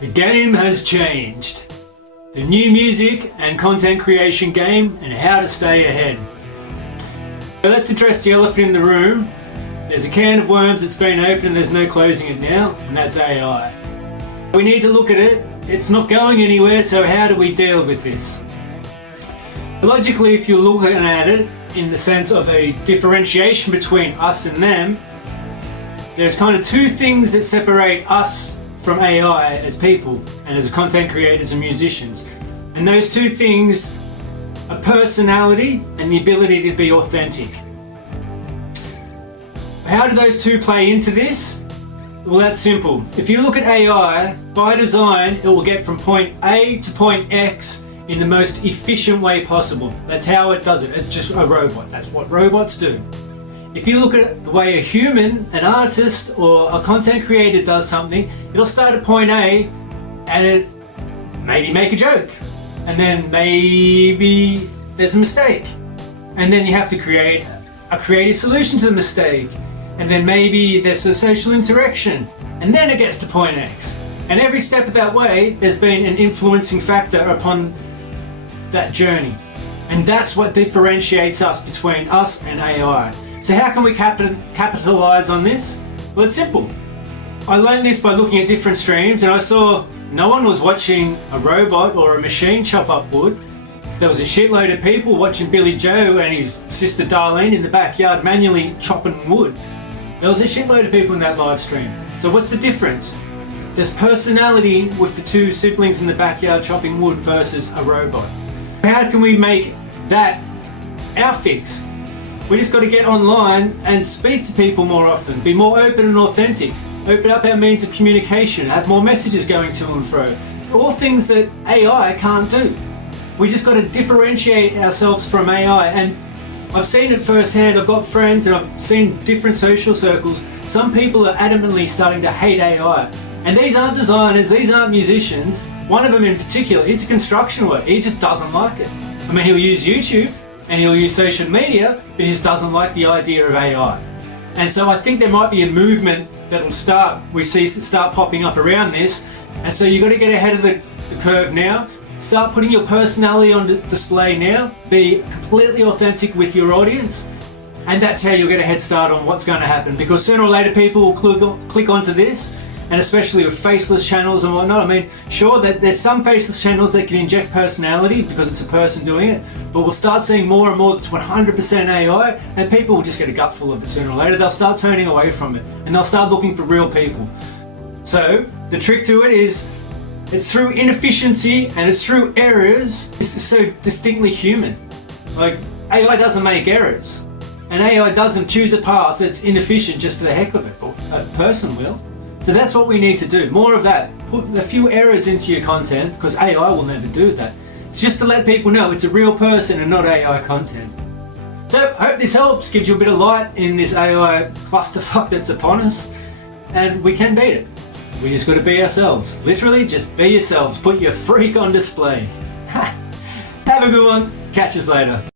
The game has changed. The new music and content creation game and how to stay ahead. So let's address the elephant in the room. There's a can of worms that's been opened and there's no closing it now, and that's AI. We need to look at it. It's not going anywhere, so how do we deal with this? Logically, if you're looking at it in the sense of a differentiation between us and them, there's kind of two things that separate us from AI as people and as content creators and musicians. And those two things are personality and the ability to be authentic. How do those two play into this? Well, that's simple. If you look at AI, by design, it will get from point A to point X in the most efficient way possible. That's how it does it. It's just a robot. That's what robots do. If you look at the way a human, an artist, or a content creator does something, it'll start at point A and it maybe make a joke. And then maybe there's a mistake. And then you have to create a creative solution to the mistake. And then maybe there's a social interaction. And then it gets to point X. And every step of that way, there's been an influencing factor upon that journey. And that's what differentiates us between us and AI. So how can we capitalize on this? Well, it's simple. I learned this by looking at different streams, and I saw no one was watching a robot or a machine chop up wood. There was a shitload of people watching Billy Joe and his sister Darlene in the backyard manually chopping wood. There was a shitload of people in that live stream. So what's the difference? There's personality with the two siblings in the backyard chopping wood versus a robot. How can we make that our fix? We just got to get online and speak to people more often, be more open and authentic, open up our means of communication, have more messages going to and fro. All things that AI can't do. We just got to differentiate ourselves from AI, and I've seen it firsthand. I've got friends and I've seen different social circles. Some people are adamantly starting to hate AI. And these aren't designers, these aren't musicians. One of them in particular, he's a construction worker. He just doesn't like it. I mean, he'll use YouTube and he'll use social media, but he just doesn't like the idea of AI. And so I think there might be a movement that will start popping up around this. And so you've got to get ahead of the curve now. Start putting your personality on display now. Be completely authentic with your audience. And that's how you'll get a head start on what's going to happen. Because sooner or later people will click onto this. And especially with faceless channels and whatnot. I mean, sure that there's some faceless channels that can inject personality because it's a person doing it, but we'll start seeing more and more that's 100% AI, and people will just get a gutful of it sooner or later. They'll start turning away from it, and they'll start looking for real people. So the trick to it is, it's through inefficiency and it's through errors. It's so distinctly human. Like, AI doesn't make errors, and AI doesn't choose a path that's inefficient just for the heck of it, but a person will. So that's what we need to do. More of that. Put a few errors into your content, because AI will never do that. It's just to let people know it's a real person and not AI content. So I hope this helps, gives you a bit of light in this AI clusterfuck that's upon us, and we can beat it. We just got to be ourselves. Literally, just be yourselves. Put your freak on display. Have a good one. Catch us later.